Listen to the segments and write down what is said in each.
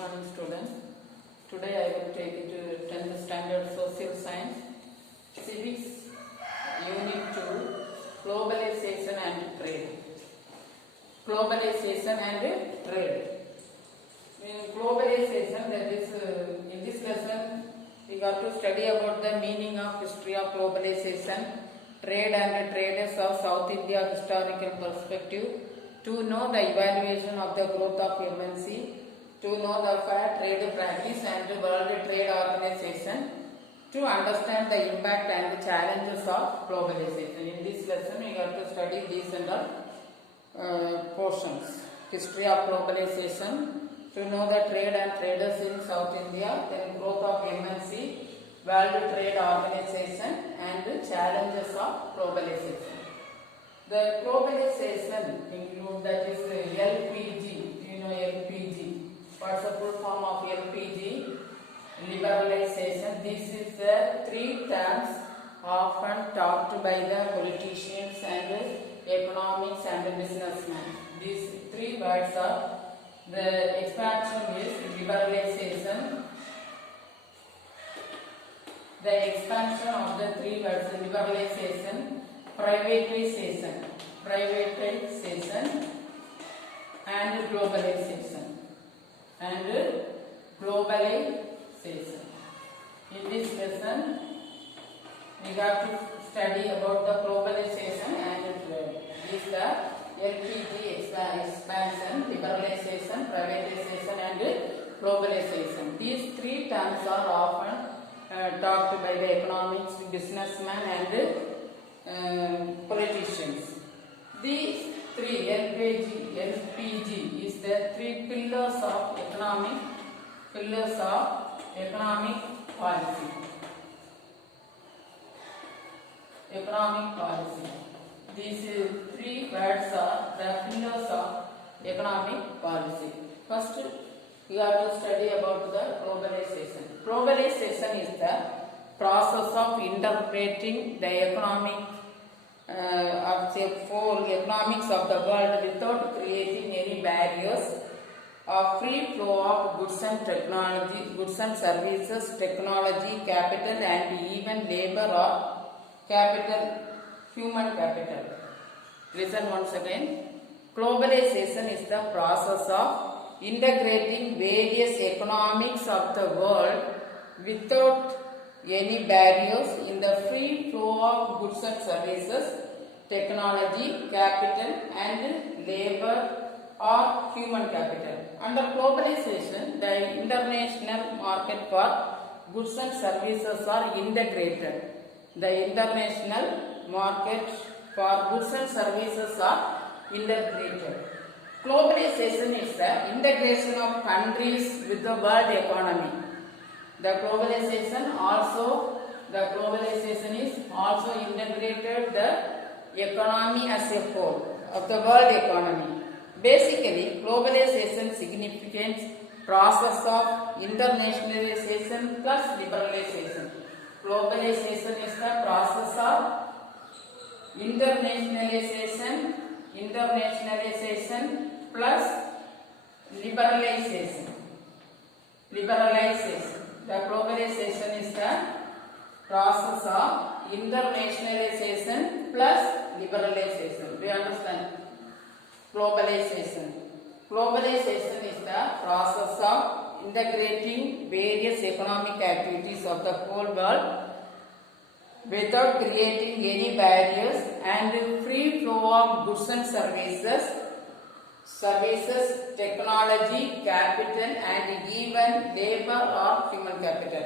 morning students. Today I will take you to 10th standard social science, civics, unit 2, globalization and trade. Globalization and trade. In globalization, that is, in this lesson we got to study about the meaning of history of globalization, trade and traders of South India historical perspective, to know the evaluation of the growth of MNC, to know the fair trade practice and World Trade Organization, to understand the impact and the challenges of globalization. In this lesson, we have to study these and all portions. History of globalization, to know the trade and traders in South India, then growth of MNC, World Trade Organization, and the challenges of globalization. The globalization includes, that is LPG, you know LPG. What's the full form of LPG? Liberalization. This is the three terms often talked by the politicians and economics and businessmen. These three words are, the expansion is liberalization. The expansion of the three words, liberalization, privatization, and globalization. In this lesson, we have to study about the globalization and trade. These are LPG expansion, liberalization, privatization, and globalization. These three terms are often talked by the economics, businessmen, and politicians. These three, LPG is the three pillars of economic policy. These three words are the pillars of economic policy. First, we have to study about the globalization. Globalization is the process of integrating the economics of the world without creating any barriers. A free flow of goods and services, technology, capital, and even labor or human capital. Listen once again. Globalization is the process of integrating various economics of the world without any barriers in the free flow of goods and services, technology, capital, and labor or human capital. Under globalization, the international market for goods and services are integrated. The international market for goods and services are integrated. Globalization is the integration of countries with the world economy. The globalization is also integrated the economy as a whole of the world economy. Basically, globalization signifies process of internationalization plus liberalization. Globalization is the process of internationalization plus liberalization. The globalization is the process of internationalization plus liberalization. We understand? Globalization is the process of integrating various economic activities of the whole world without creating any barriers, and free flow of goods and services, technology, capital, and even labor or human capital.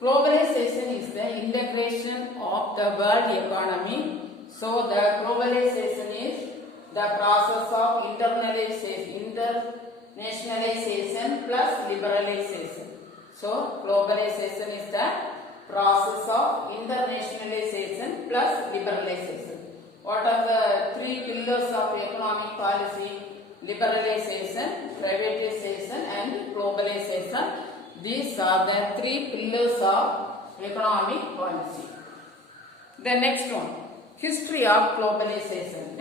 Globalization is the integration of the world economy. So the globalization is the process of internationalization plus liberalization. So globalization is the process of internationalization plus liberalization. What are the three pillars of economic policy? Liberalization, privatization, and globalization. These are the three pillars of economic policy. The next one, history of globalization.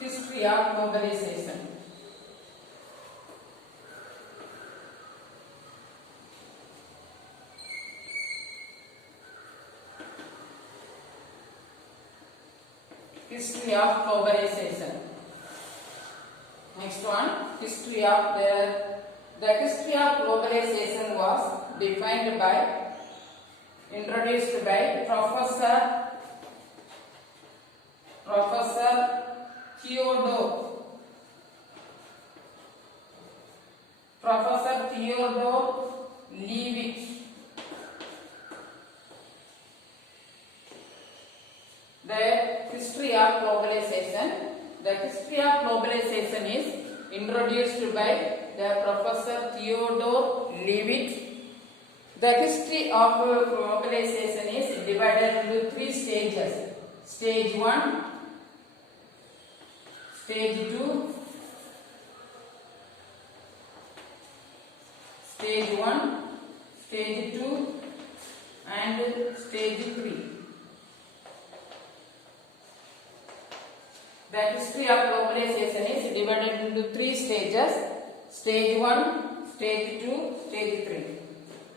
History of globalization. history of globalization. Next one, history of the history of globalization was defined by, introduced by Professor Theodore Leavitt. The history of globalization. The history of globalization is introduced by the Professor Theodore Leavitt. The history of globalization is divided into 3 stages. Stage 1, Stage 2, Stage 1, Stage 2 and Stage 3. The history of globalization is divided into 3 stages. Stage 1, Stage 2, Stage 3.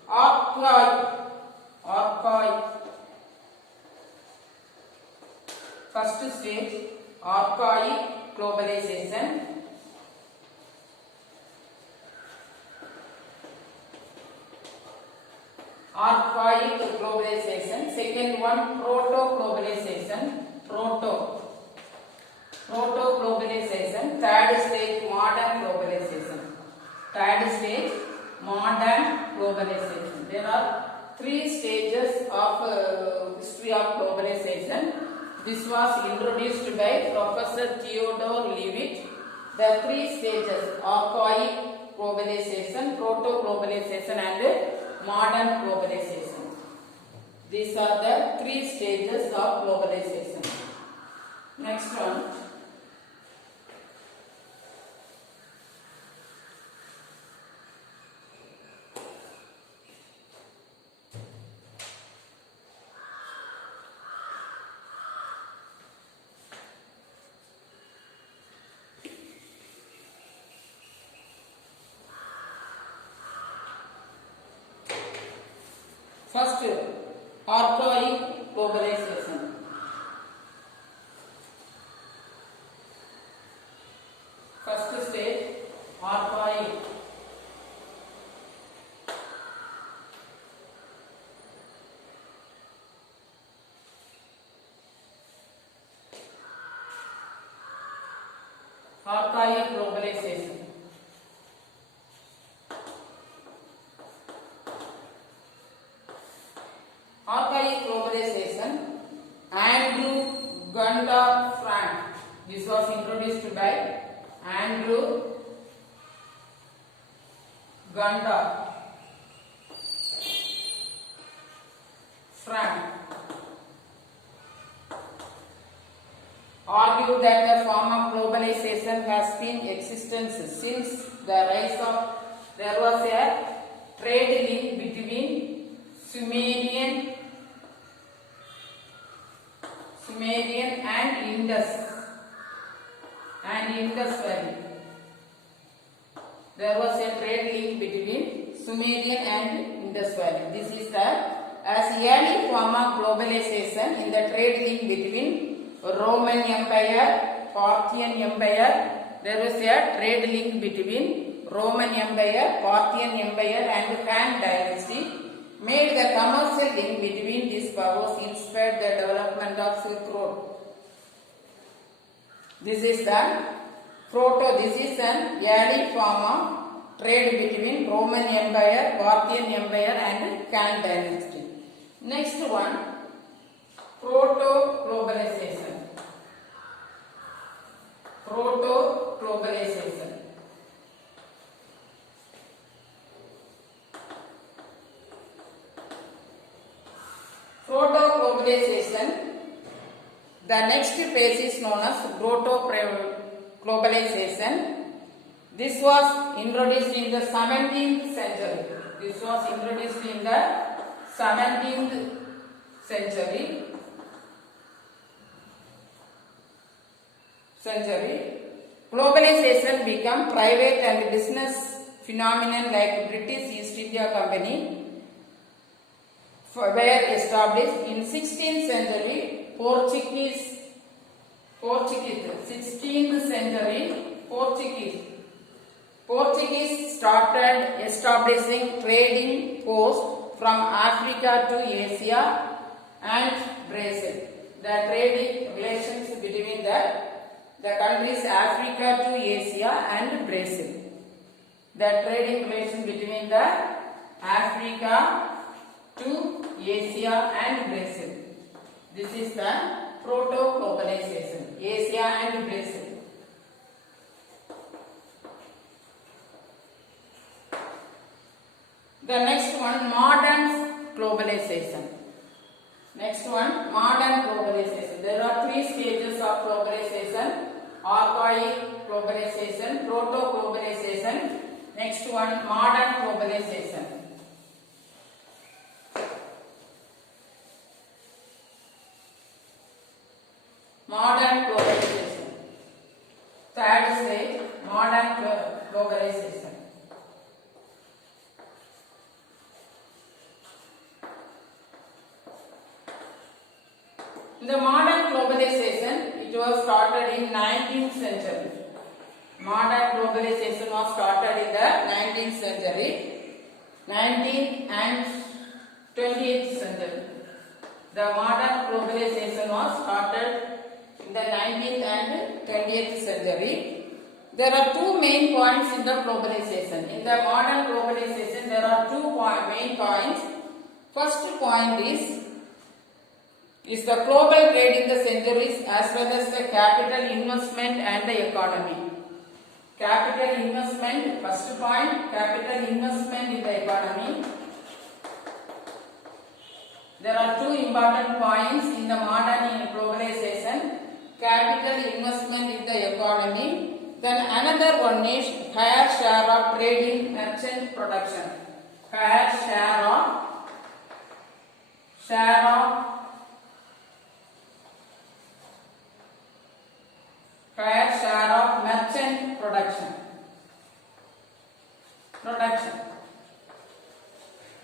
Archaic. First stage, archaic globalization. Archaic globalization. Second one, proto-globalization. Proto-globalization. Third stage, modern globalization. There are 3 stages of history of globalization. This was introduced by Professor Theodore Leavitt. The 3 stages: archaic globalization, proto-globalization and modern globalization. These are the 3 stages of globalization. Next one. First, archaic globalization. First stage, archaic. Archaic globalization. Archaic globalization, Andrew Gunda Frank. This was introduced by Andrew Gunda Frank. Argued that the form of globalization has been in existence since the rise of, there was a trade link between Sumerian and Indus Valley. There was a trade link between Sumerian and Indus Valley. This is the as early form of globalization in the trade link between Roman Empire, Parthian Empire. There was a trade link between Roman Empire, Parthian Empire and Han Dynasty. Made the commercial link between these powers, inspired the development of Silk Road. This is an early form of trade between Roman Empire, Parthian Empire and Han Dynasty. Next one, proto-globalization. Proto-globalization. Proto-globalization. The next phase is known as proto-globalization. This was introduced in the 17th century. Globalization became private and business phenomenon like British East India Company were established in 16th century. Portuguese Portuguese, 16th century, Portuguese started establishing trading posts from Africa to Asia and Brazil. The trading relations between the countries Africa to Asia and Brazil. The trading relation between the Africa to Asia and Brazil. This is the proto-globalization, Asia and Brazil. The next one, modern globalization. Next one, modern globalization. There are three stages of globalization: archaic globalization, proto-globalization. Next one, modern globalization. Modern globalization. Third stage, modern globalization. The modern globalization, it was started in 19th century. Modern globalization was started in the 19th century, 19th and 20th century. The modern globalization was started in the 19th and 20th century. There are two main points in the globalization. In the modern globalization, there are two main points. First point is the global trade in the centuries as well as the capital investment and the economy. Capital investment, first point, capital investment in the economy. There are two important points in the modern globalization: capital investment in the economy. Then another one is higher share of trade in merchant production. Higher share of merchant production.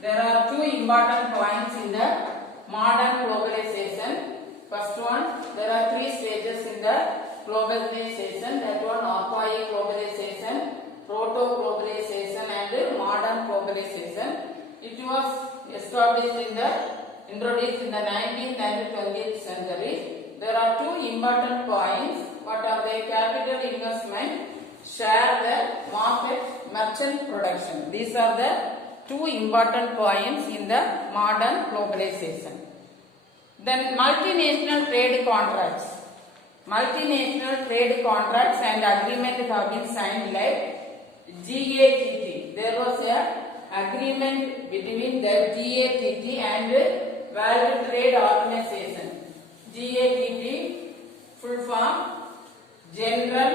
There are two important points in the modern globalization. First one, there are three stages in the globalization. That one, archaic globalization, proto-globalization and modern globalization. It was introduced in the 19th and 20th century. There are two important points. What are they? Capital investment, share the market, merchant production. These are the two important points in the modern globalization. Then multinational trade contracts. Multinational trade contracts and agreements have been signed like GATT. There was a agreement between the GATT and World Trade Organization. GATT, full form, General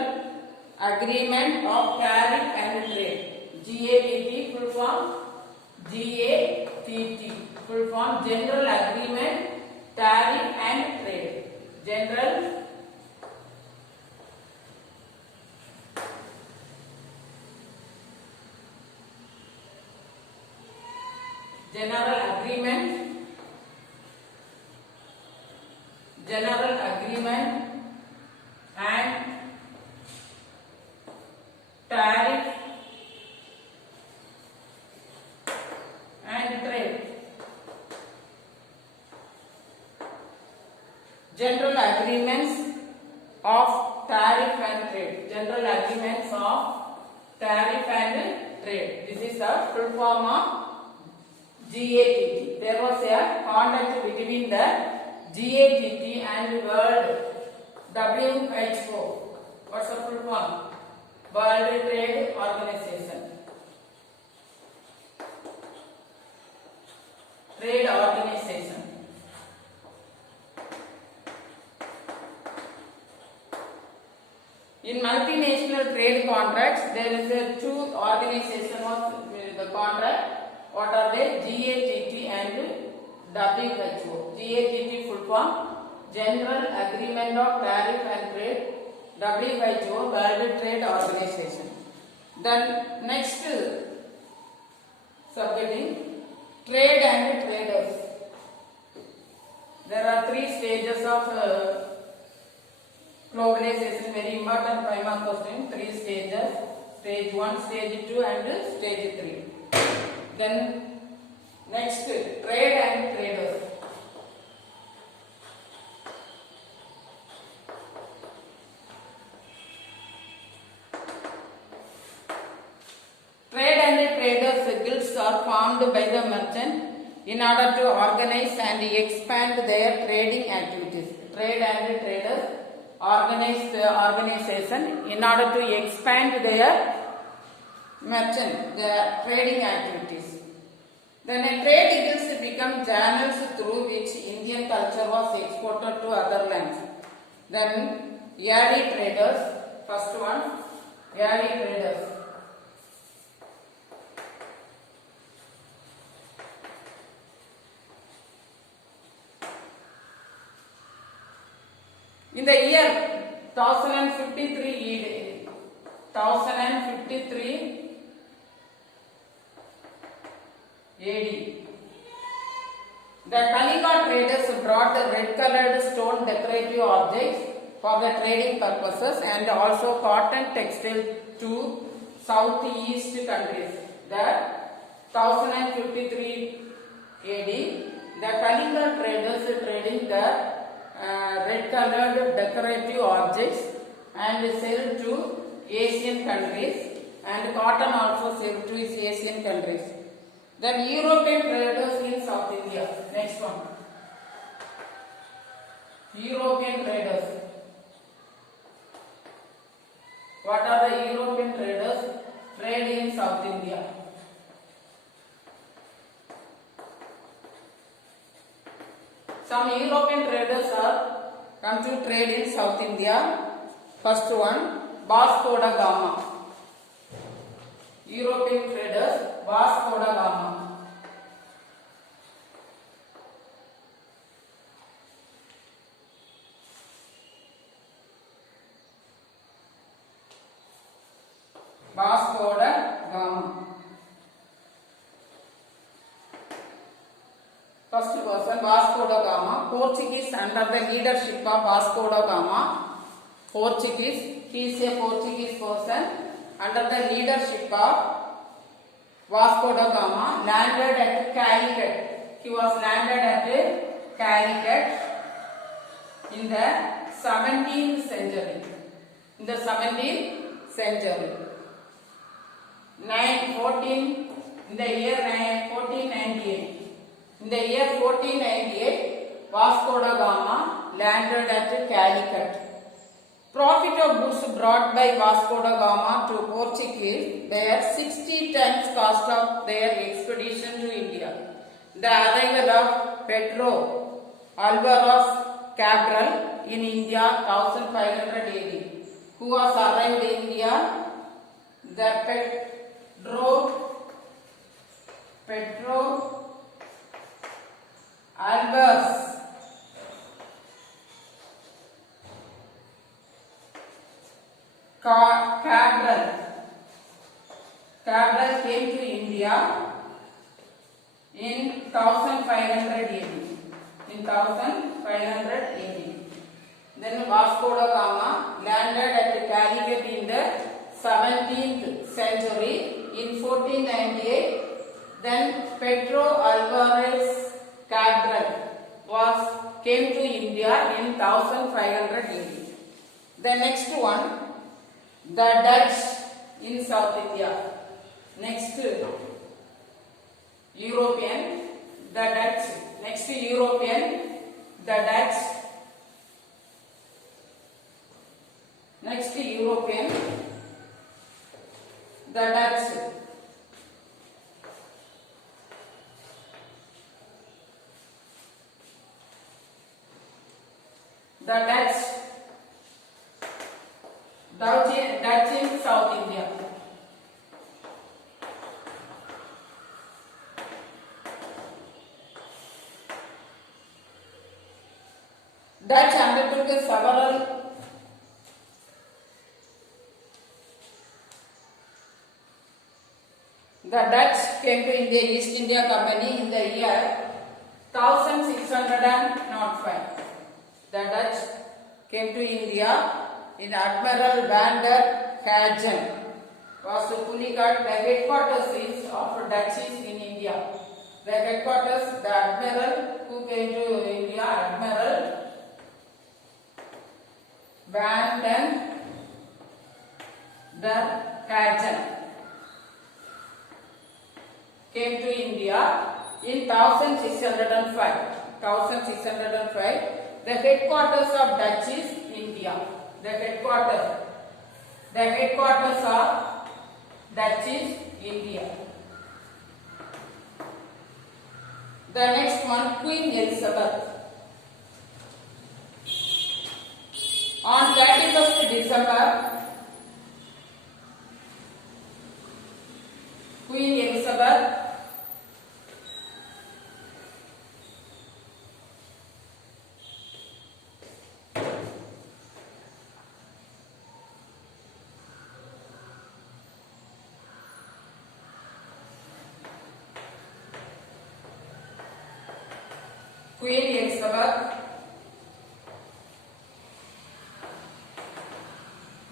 Agreement of Tariff and Trade. GATT, full form, General Agreement, Tariff and Trade. General Agreement and Tariff and Trade. General Agreements of Tariff and Trade. General Agreements of Tariff and Trade. This is the full form of GATT. There was a contact between the GATT and World WHO. What's the full form? World Trade Organization. Trade Organization. In multinational trade contracts, there is a two organization of the contract. What are they? GATT and WHO. GATT full form, General Agreement of Tariff and Trade. WHO, World Trade Organization. Then next subheading, trade and traders. There are three stages of Globalization, very important 5 mark question, 3 stages, stage 1, stage 2 and stage 3. Then next, trade and traders. Trade and traders guilds are formed by the merchant in order to organize and expand their trading activities. Trade and traders organize the organization in order to expand their trading activities. Then trade guilds become channels through which Indian culture was exported to other lands. Then early traders, first one, early traders. In the year 1053 AD, the Kalinga traders brought the red-colored stone decorative objects for the trading purposes and also cotton textile to southeast countries. The 1053 AD, the Kalinga traders trading the red-colored decorative objects and sell to Asian countries, and cotton also sell to Asian countries. Then European traders in South India. Next one. European traders. What are the European traders? Trade in South India. Some European traders are come to trade in South India. First one, Vasco da Gama. European traders, Vasco da Gama. Vasco da Gama. First person, Vasco da Gama. Portuguese under the leadership of Vasco da Gama. Portuguese, he is a Portuguese person. Under the leadership of Vasco da Gama, landed at Calicut. He was landed at Calicut in the 17th century. In the 17th century. In the year 1498. In the year 1498, Vasco da Gama landed at Calicut. Profit of goods brought by Vasco da Gama to Portuguese were 60 times cost of their expedition to India. The arrival of Pedro Alvarez Cabral in India 1500 AD. Who was arrived in India? The Pedro Alvarez Cabral came to India in 1500 AD. In 1500 AD. Then Vasco da Gama landed at Calicut in the 17th century in 1498. Then Pedro Alvarez Cabral came to India in 1500 AD. The next one, the Dutch in South India. Next, European, the Dutch. Next, European, the Dutch. Next, European, the Dutch. The Dutch in South India. Dutch undertook several The Dutch came to India East India Company in the year 1605. The Dutch came to India in Admiral van der Hagen was the Pulicat. The headquarters is of Duchies in India. The headquarters, the Admiral who came to India, Admiral van der Hagen came to India in 1605. 1605. The headquarters of Duchies, India. The headquarters of Duchies, India. The next one, Queen Elizabeth. On 31st December, Queen Elizabeth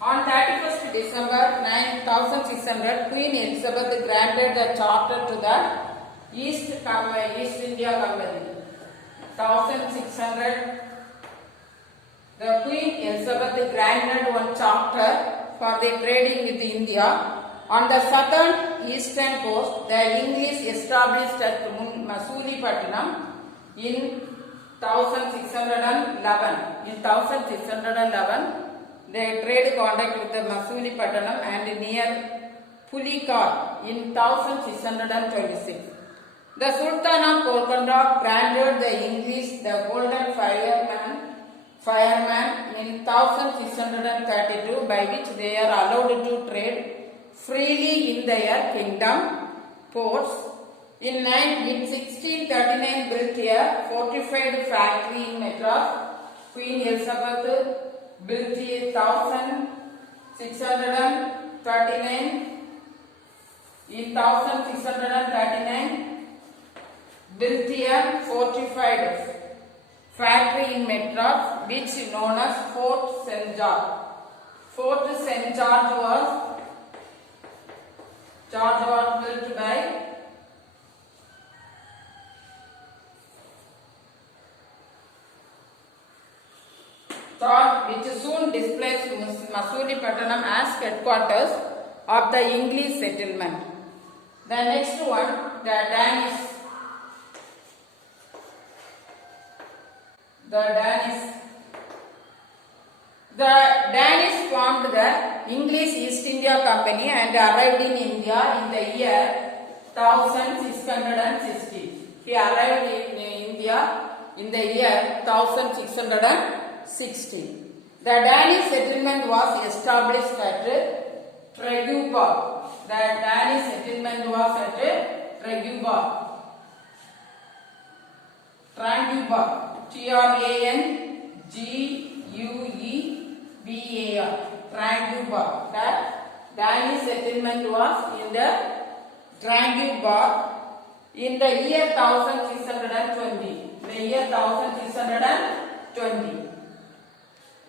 on 31st December 9600, Queen Elizabeth granted the charter to the East India Company. 1600, the Queen Elizabeth granted one charter for the trading with India. On the southern eastern coast, the English established at Masulipatanam in 1611. In 1611, they trade contact with the Masulipatanam and near Pulicat in 1626. The Sultan of Golconda granted the English the Golden Fireman in 1632, by which they are allowed to trade freely in their kingdom ports. In 1639, built a fortified factory in Madras. Queen Elizabeth built a 1639. In 1639, built a fortified factory in Madras, which is known as Fort St. George. Fort St. George was built by which soon displaced Masulipatanam as headquarters of the English settlement. The next one, the Danish. The Danish formed the English East India Company and arrived in India in the year 1660. He arrived in India in the year 1660. The Danish settlement was established at Treguba. The Danish settlement was at Treguba. Tranguba. Tranguba. The Danish settlement was in the Tranguba in the year 1620. The year 1620.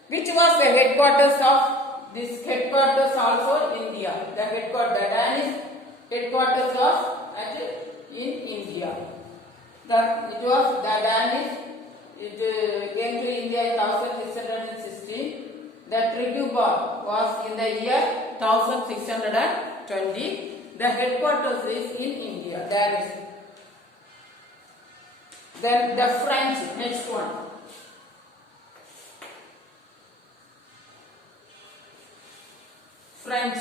Which was the headquarters of this headquarters also India. The Danish headquarters was in India. It was the Danish. It came to India in 1616. The Treguba was in the year 1620. The headquarters is in India. Danish. Then the French. Next one. French.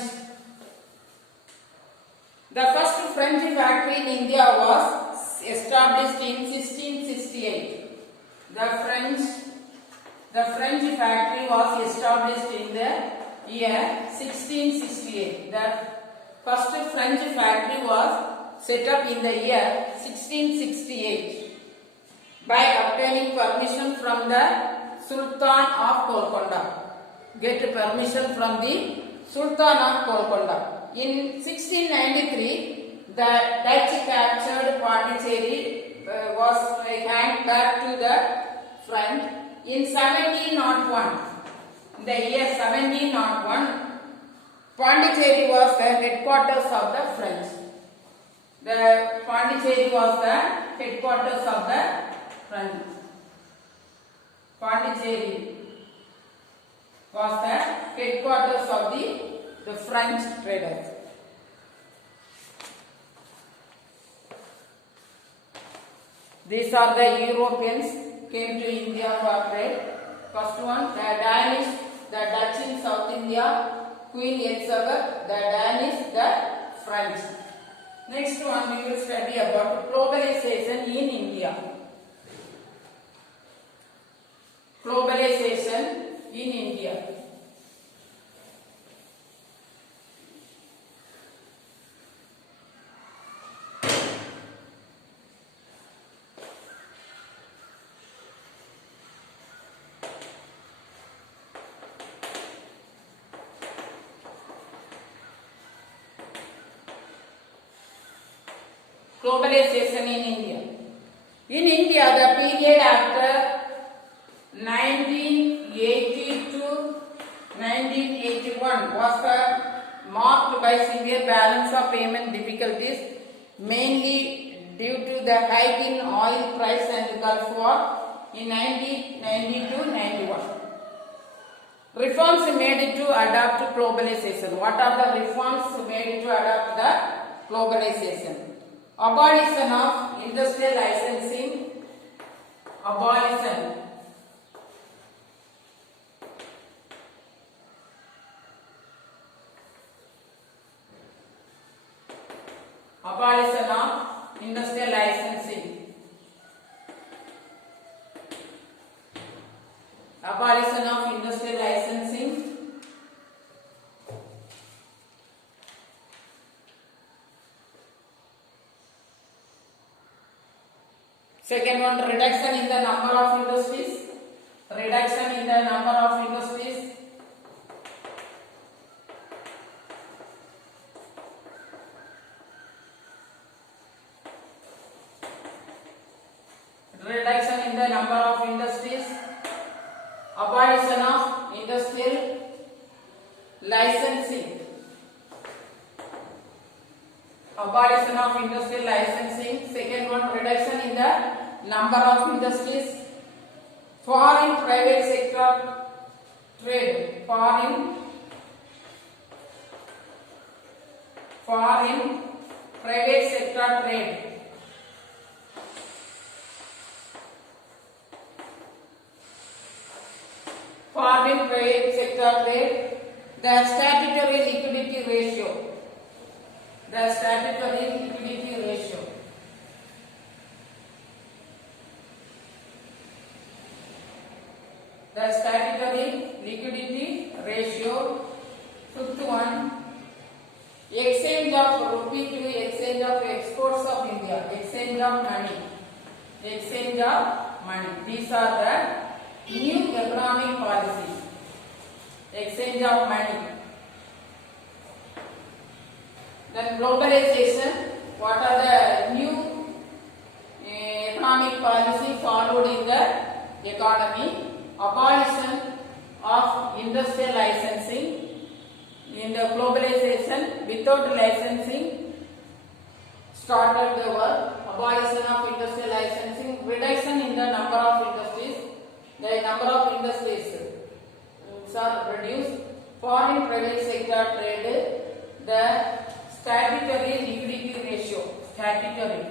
The first French factory in India was established in 1668. The French factory was established in the year 1668. The first French factory was set up in the year 1668 by obtaining permission from the Sultan of Golconda. Get permission from the Sultan of Golconda. In 1693, the Dutch captured Pondicherry was handed back to the French. In 1701, in the year 1701, Pondicherry was the headquarters of the French. The Pondicherry was the headquarters of the French. Pondicherry was the headquarters of the French traders. These are the Europeans came to India for trade. First one, the Danish, the Dutch in South India, Queen Elizabeth, the Danish, the French. Next one, we will study about globalization in India. Globalization in India. Globalization in India. In India, the period after 1980 to 1981 was marked by severe balance of payment difficulties, mainly due to the hike in oil price and Gulf War in 1990-91. Reforms made to adapt globalization. What are the reforms made to adapt the globalization? Abolition of industrial licensing. Abolition. Abolition of industrial licensing. Abolition of industrial licensing. Second one, reduction in the number of industries. Reduction in the number of industries. Reduction in the number of industries. Abolition of industrial licensing. Abolition of industrial licensing. Second one, reduction in the number of industries. Foreign private sector trade. Foreign private sector trade. Foreign private sector trade. The statutory liquidity ratio. The statutory liquidity ratio. The statutory liquidity ratio. Fifth one, exchange of rupee to exchange of exports of India. Exchange of money. Exchange of money. These are the new economic policies. Exchange of money. Then globalization. What are the new economic policy followed in the economy? Abolition of industrial licensing. In the globalization, without licensing started the work. Abolition of industrial licensing. Reduction in the number of industries. The number of industries are reduced. Foreign private sector trade. The statutory liquidity ratio. Statutory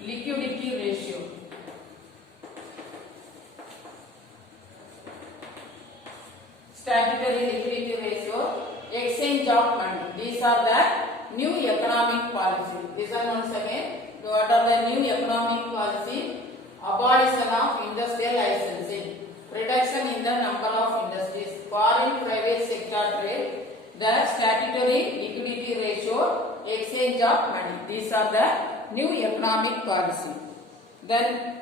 liquidity ratio. Statutory liquidity ratio. Exchange of money. These are the new economic policy. Listen once again. What are the new economic policy? Abolition of industrial licensing. Reduction in the number of industries. Foreign private sector trade. The statutory liquidity ratio. Exchange of money. These are the new economic policy. Then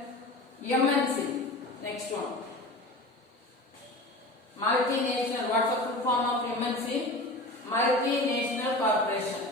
MNC. Next one. Multinational. What's the full form of MNC? Multinational corporation.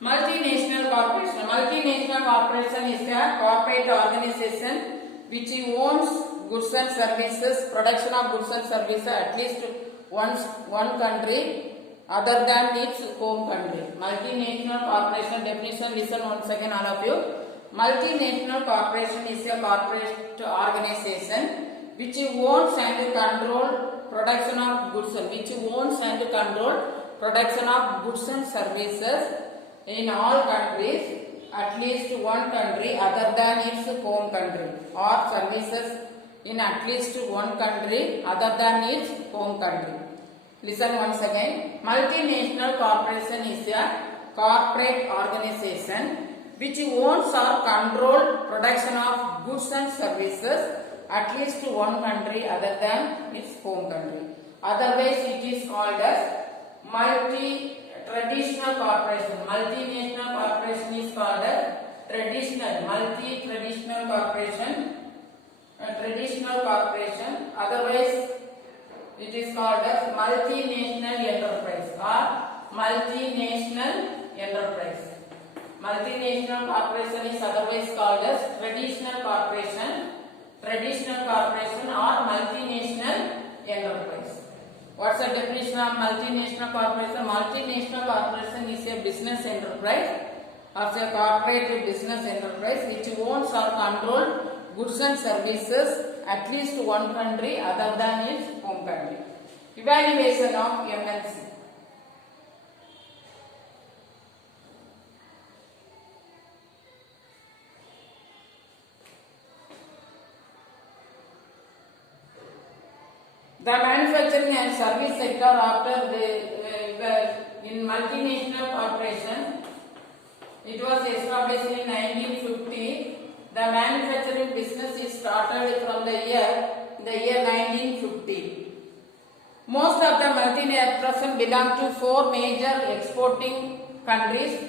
Multinational corporation. Multinational corporation is a corporate organization which owns goods and services, production of goods and services at least one country other than its home country. Multinational corporation definition, listen once again all of you. Multinational corporation is a corporate organization which owns and control production of goods and services in all countries, at least one country other than its home country, or services in at least one country other than its home country. Listen once again. Multinational corporation is a corporate organization which owns or control production of goods and services at least one country other than its home country. Otherwise, it is called as multi-traditional corporation. Multinational corporation is called as multi-traditional corporation. Traditional corporation. Otherwise, it is called as multinational enterprise or multinational enterprise. Multinational corporation is otherwise called as traditional corporation or multinational enterprise. What's the definition of multinational corporation? Multinational corporation is a business enterprise or a corporate business enterprise which owns or controls goods and services at least one country other than its home country. Evaluation of MNC. The manufacturing and service sector after in multinational corporation, it was established in 1950. The manufacturing business is started from the year 1950. Most of the multinationals belong to four major exporting countries.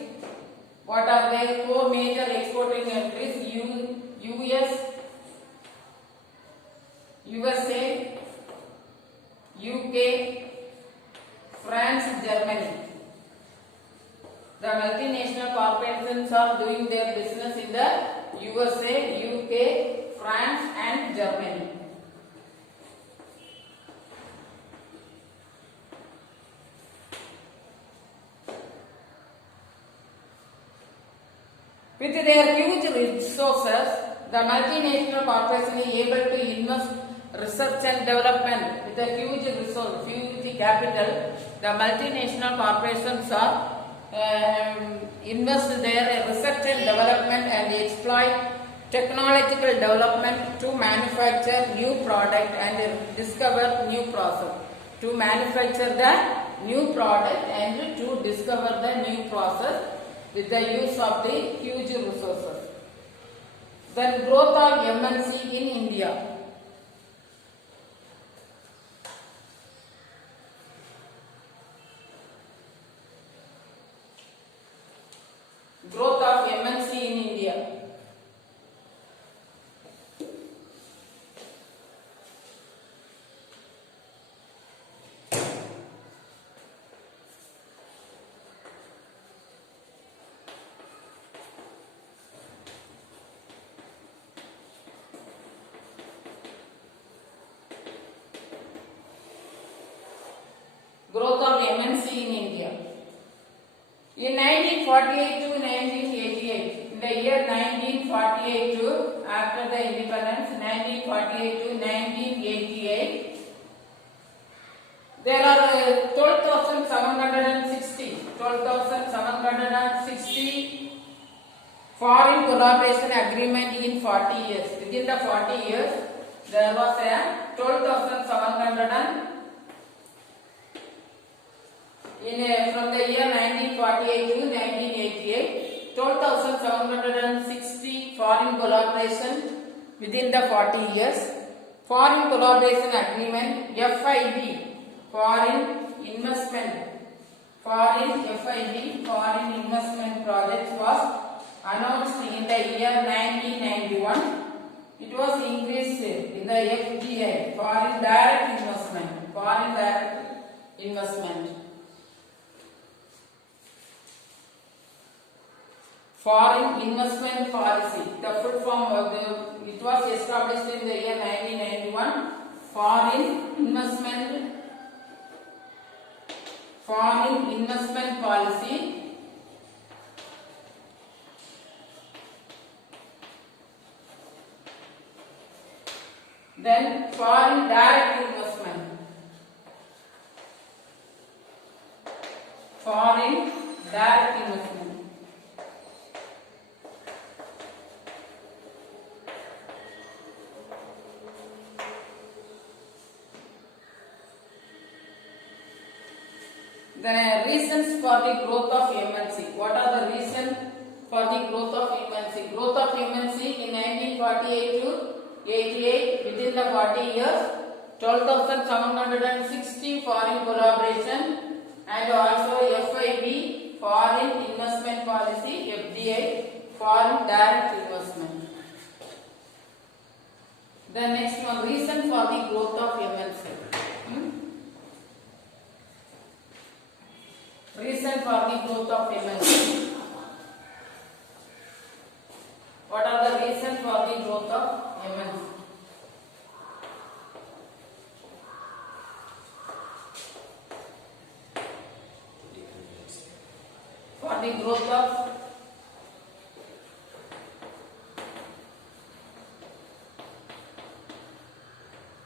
What are they? Four major exporting countries: US, USA, UK, France, Germany. The multinational corporations are doing their business in the USA, UK, France and Germany. With their huge resources, the multinational corporation is able to invest research and development. With a huge resource, huge capital, the multinational corporations are invest their research and development and exploit technological development to manufacture new product and discover new process. To manufacture the new product and to discover the new process with the use of the huge resources. Then growth of MNC in India. Growth of MNC in India. Growth of MNC in India. In 1948 to 1988, in the year 1948 to after the independence, 1948 to 1988, there are 12,760 foreign collaboration agreement in 40 years. Within the 40 years, there was a 12,700 from the year 1948 to 1988, 12,760 foreign collaboration within the 40 years. Foreign collaboration agreement FIB, foreign investment project was announced in the year 1991. It was increased in the FDI, foreign direct investment. foreign investment policy. The full form of it was established in the year 1991. Foreign investment policy. Then foreign direct investment. Foreign direct investment. Then reasons for the growth of MNC. What are the reasons for the growth of MNC? Growth of MNC in 1948 to 88, within the 40 years, 12,760 foreign collaboration, and also FIP, foreign investment policy, FDI, foreign direct investment. The next one, reason for the growth of MNC. Reason for the growth of MNC. What are the reasons for the growth of MNC? For the growth of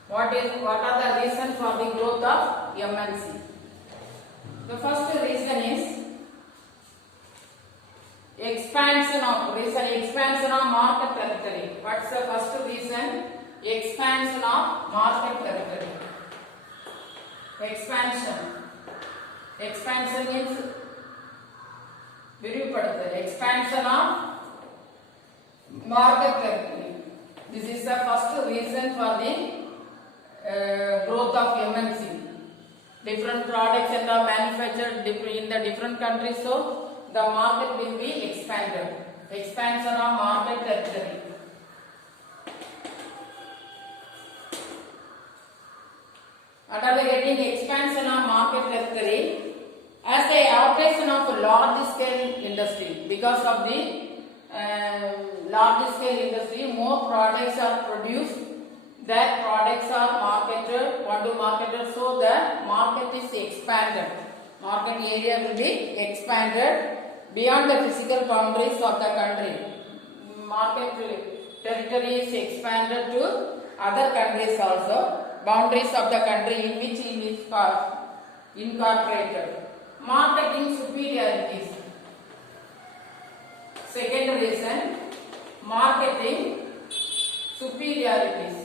what are the reasons for the growth of MNC? The first reason is expansion of market territory. What's the first reason? Expansion of market territory. Expansion means விரிவுபடுத்தல். Expansion of market territory. This is the first reason for the growth of MNC. Different products and are manufactured in the different countries, so the market will be expanded. Expansion of market territory. Under the heading expansion of market territory, as the operation of a large scale industry, because of the large scale industry, more products are produced. That products are marketed, so the market is expanded. Market area will be expanded beyond the physical boundaries of the country. Market territory is expanded to other countries also. Boundaries of the country in which it is incorporated. Marketing superiorities. Second reason, marketing superiorities.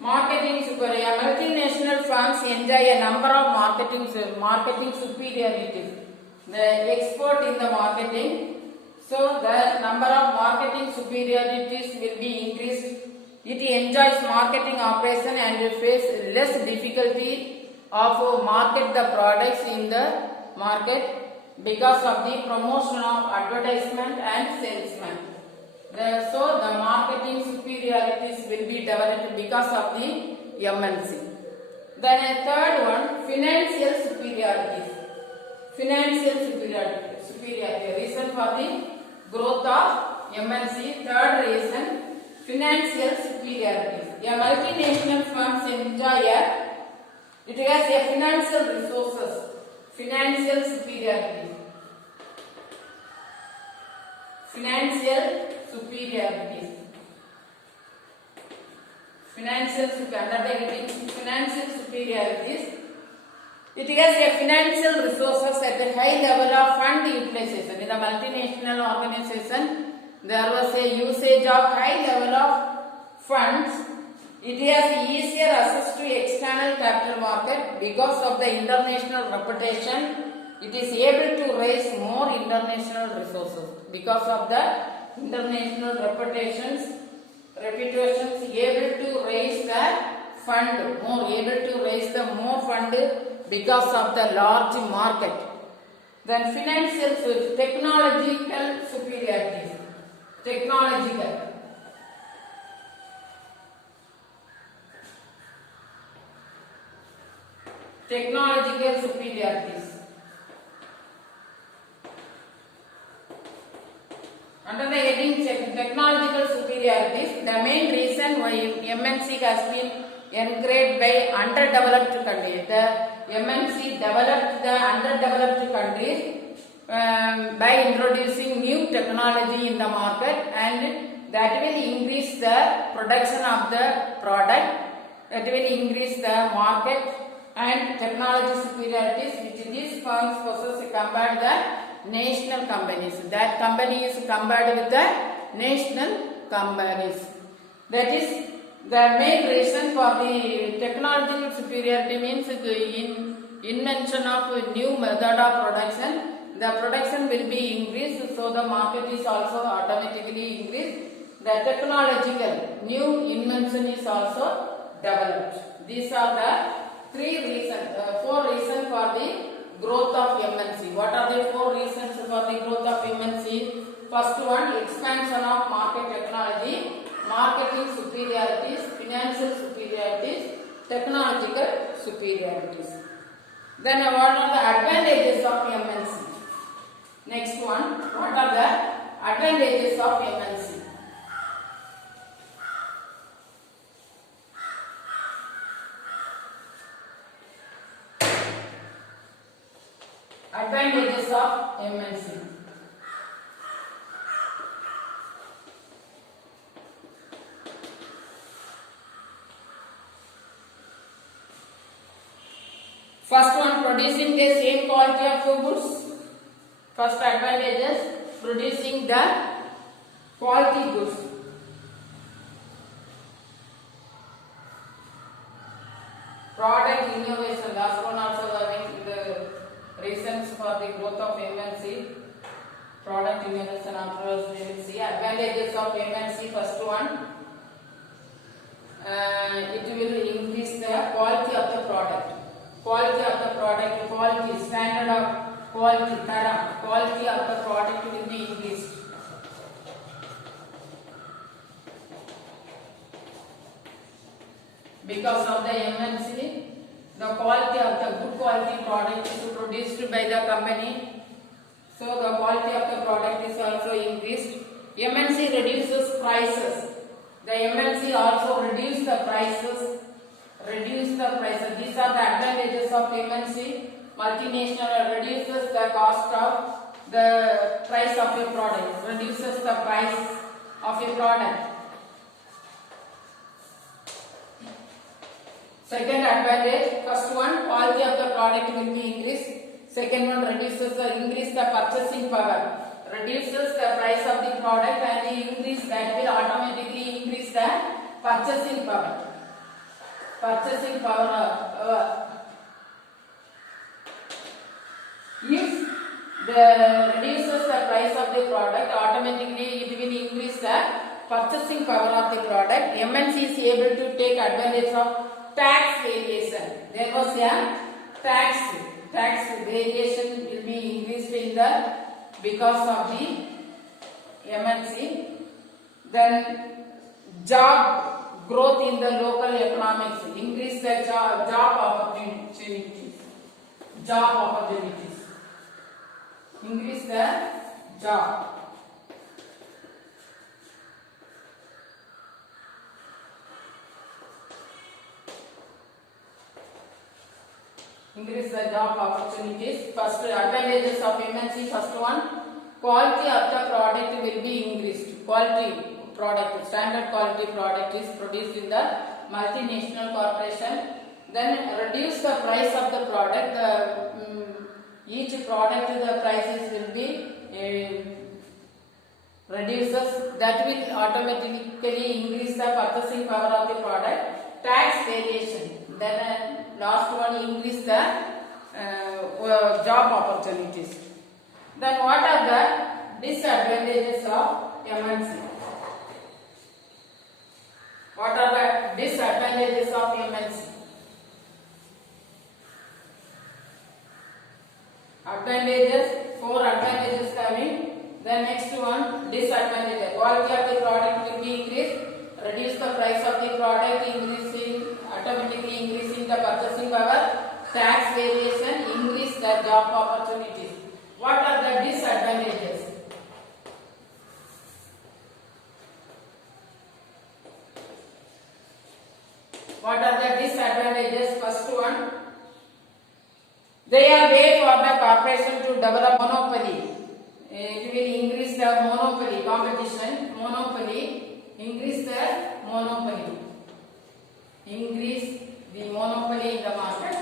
Marketing superiority. Multinational firms enjoy a number of marketing superiorities. The expert in the marketing, so the number of marketing superiorities will be increased. It enjoys marketing operation and will face less difficulty of market the products in the market because of the promotion of advertisement and salesman. So the marketing superiorities will be developed because of the MNC. Then a third one, financial superiorities. Reason for the growth of MNC. Third reason, financial superiorities. A multinational firms enjoy it has a financial resources. Financial superiority. Financial superiorities. Financial superiorities. It has a financial resources at a high level of fund utilization. In a multinational organization, there was a usage of high level of funds. It has easier access to external capital market because of the international reputation. It is able to raise more international resources because of the international reputations able to raise the fund more, because of the large market. Then financial technological superiorities. technological superiorities. Under the heading technological superiorities, the main reason why MNC has been encouraged by underdeveloped countries. The MNC developed the underdeveloped countries by introducing new technology in the market, and that will increase the production of the product, that will increase the market and technology superiorities which these firms possess compared the national companies. That company is compared with the national companies. That is the main reason for the technological superiority means in invention of new method of production. The production will be increased, so the market is also automatically increased. The technological new invention is also developed. These are the four reasons for the growth of MNC. What are the four reasons for the growth of MNC? First one, expansion of market technology, marketing superiorities, financial superiorities, technological superiorities. Then what are the advantages of MNC? Next one, what are the advantages of MNC? Advantages of MNC. First one, producing the same quality of goods. First advantages, producing the quality goods. Product innovation, last one also having the reasons for the growth of MNC. Product innovation, afterwards we will see. Advantages of MNC, first one, it will increase the quality of the product. Quality of the product, quality, standard of quality, quality of the product will be increased. Because of the MNC, the quality of the good quality product is produced by the company, so the quality of the product is also increased. MNC reduces prices. The MNC also reduce the prices. These are the advantages of MNC. Multinational reduces the cost of the price of your product, reduces the price of your product. Second advantage, first one, quality of the product will be increased. Second one, increase the purchasing power. Reduces the price of the product and increase that will automatically increase the purchasing power. Purchasing power. If the reduces the price of the product, automatically it will increase the purchasing power of the product. MNC is able to take advantage of tax variation. There was a tax variation will be increased in the because of the MNC. Then job growth in the local economics, increase the job opportunities. Increase the job. Increase the job opportunities. First advantages of MNC. First one, quality of the product will be increased. Quality product, standard quality product is produced in the multinational corporation. Then reduce the price of the product. Each product the prices will be reduces. That will automatically increase the purchasing power of the product. Tax variation. Then last one, increase the job opportunities. Then what are the disadvantages of MNC? What are the disadvantages of MNC? Advantages, 4 advantages coming. The next one, disadvantages. Quality of the product will be increased. Reduce the price of the product, automatically increasing the purchasing power. tax variation increase the job opportunities. What are the disadvantages? What are the disadvantages? First one, they are way for the corporation to develop monopoly. It will increase the monopoly competition. Monopoly, increase the monopoly. Increase the monopoly in the market.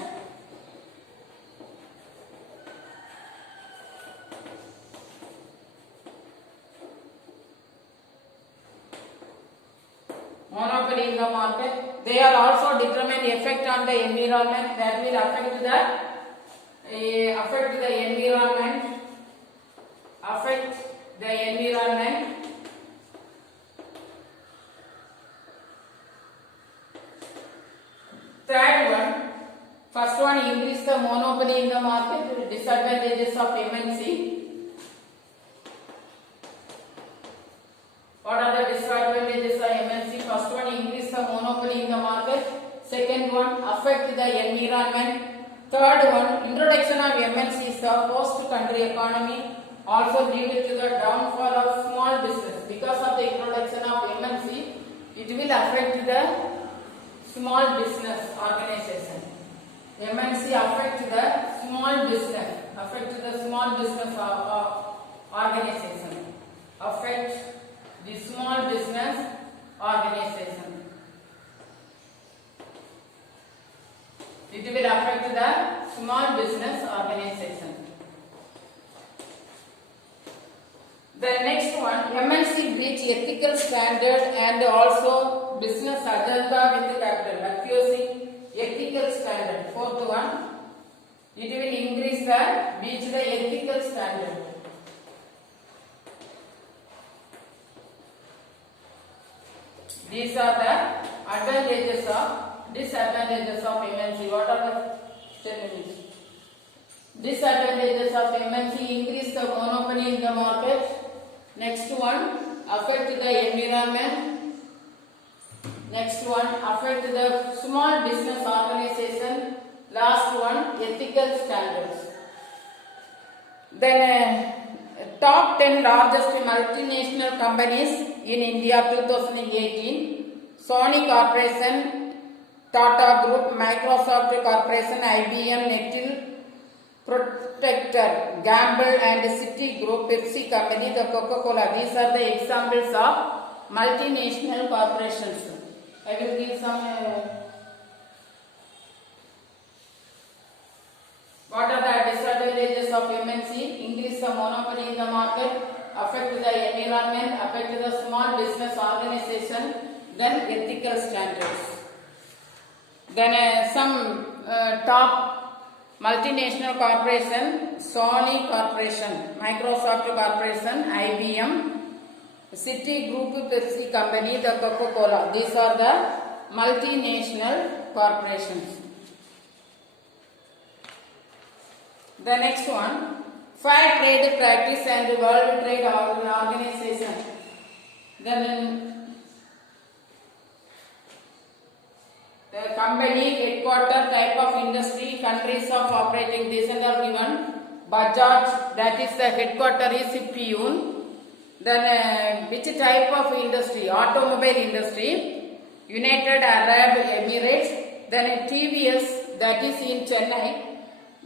Monopoly in the market. They are also determine effect on the environment, that will affect the environment. Affect the environment. Third one, first one, increase the monopoly in the market. Disadvantages of MNC. What are the disadvantages of MNC? First one, increase the monopoly in the market. Second one, affect the environment. Third one, introduction of MNCs, the post-country economy, also lead to the downfall of small business. Because of the introduction of MNC, it will affect the small business organization. MNC affect the small business, organization, affect the small business organization. It will affect the small business organization. The next one, MNC breach ethical standard and also business agenda with capital, accusing ethical standard. Fourth one, it will increase the breach the ethical standard. These are the advantages of disadvantages of MNC. What are the disadvantages of MNC? Increase the monopoly in the market. Next one, affect the environment. Next one, affect the small business organization. Last one, ethical standards. Then top 10 largest multinational companies in India 2018. Sony Corporation, Tata Group, Microsoft Corporation, IBM, Nettle, Protector, Gamble and City Group, Pepsi Company, the Coca-Cola. These are the examples of multinational corporations. I will give some. What are the disadvantages of MNC? Increase the monopoly in the market, affect the environment, affect the small business organization, then ethical standards. Then some top multinational corporation, Sony Corporation, Microsoft Corporation, IBM, City Group, Pepsi Company, the Coca-Cola. These are the multinational corporations. The next one, Fair Trade Practice and World Trade Organization. Then the company, headquarter, type of industry, countries of operating, these are given. Bajaj, that is the headquarter is Pune. Then which type of industry? Automobile industry. United Arab Emirates. Then TVS, that is in Chennai.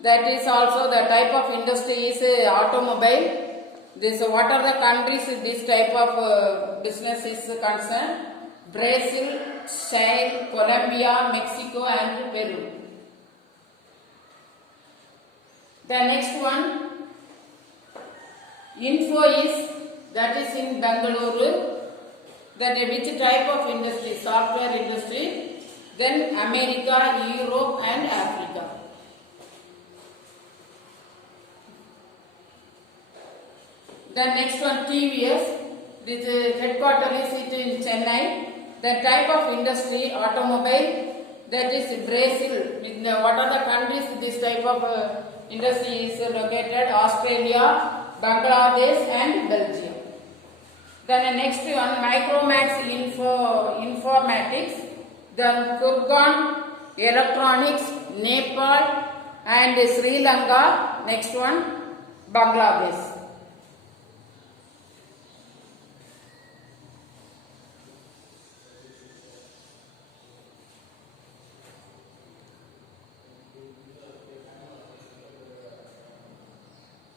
That is also the type of industry is automobile. This, what are the countries this type of business is concerned? Brazil, Chile, Colombia, Mexico and Peru. The next one, Info is, that is in Bangalore. That which type of industry? Software industry. Then America, Europe and Africa. The next one, TVS. This headquarters is in Chennai. The type of industry, automobile, that is Brazil. What are the countries this type of industry is located? Australia, Bangladesh and Belgium. Then the next one, Micromax Informatics. Then Kurgan Electronics, Nepal, and Sri Lanka. Next one, Bangladesh.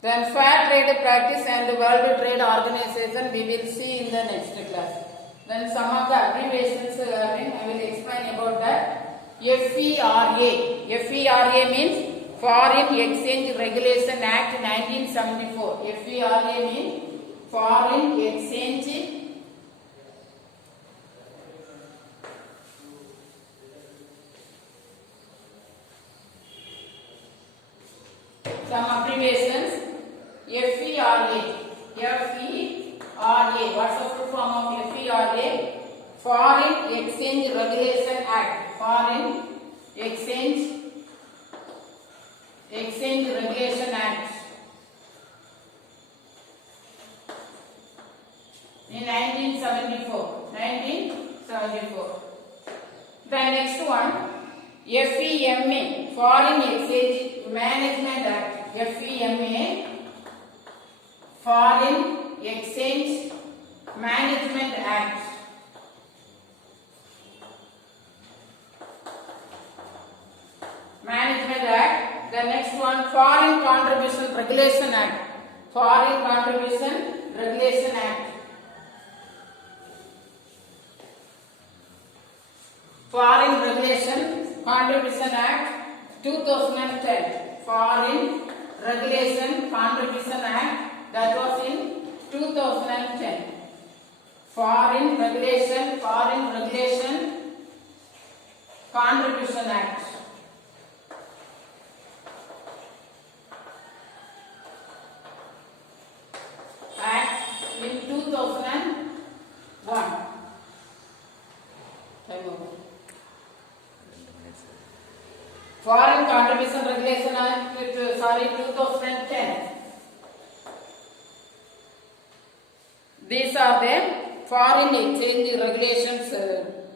Then fair trade practice and World Trade Organization we will see in the next class. Then some of the abbreviations I will explain about that. FERA. FERA means Foreign Exchange Regulation Act 1974. FERA means Foreign Exchange some abbreviations. FERA. FERA. What's the full form of FERA? Foreign Exchange Regulation Act. Foreign Exchange Regulation Act. In 1974. The next one, FEMA. Foreign Exchange Management Act. FEMA. Foreign Exchange Management Act. The next one, Foreign Contribution Regulation Act. Foreign Contribution Regulation Act. Foreign Regulation Contribution Act 2010. Foreign Regulation Contribution Act, that was in 2010. Foreign Regulation Contribution Act. In 2001. Foreign Contribution Regulation Act 2010. These are the Foreign Exchange Regulations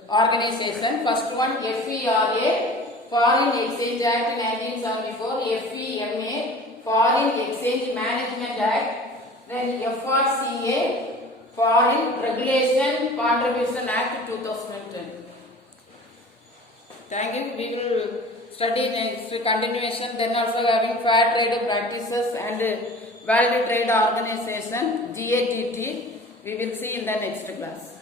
Organization. First one, FERA, Foreign Exchange Act 1974. FEMA, Foreign Exchange Management Act. Then FRCA, Foreign Regulation Contribution Act 2010. Thank you. We will study next continuation. Then also having fair trade practices and World Trade Organization, GATT. We will see in the next class.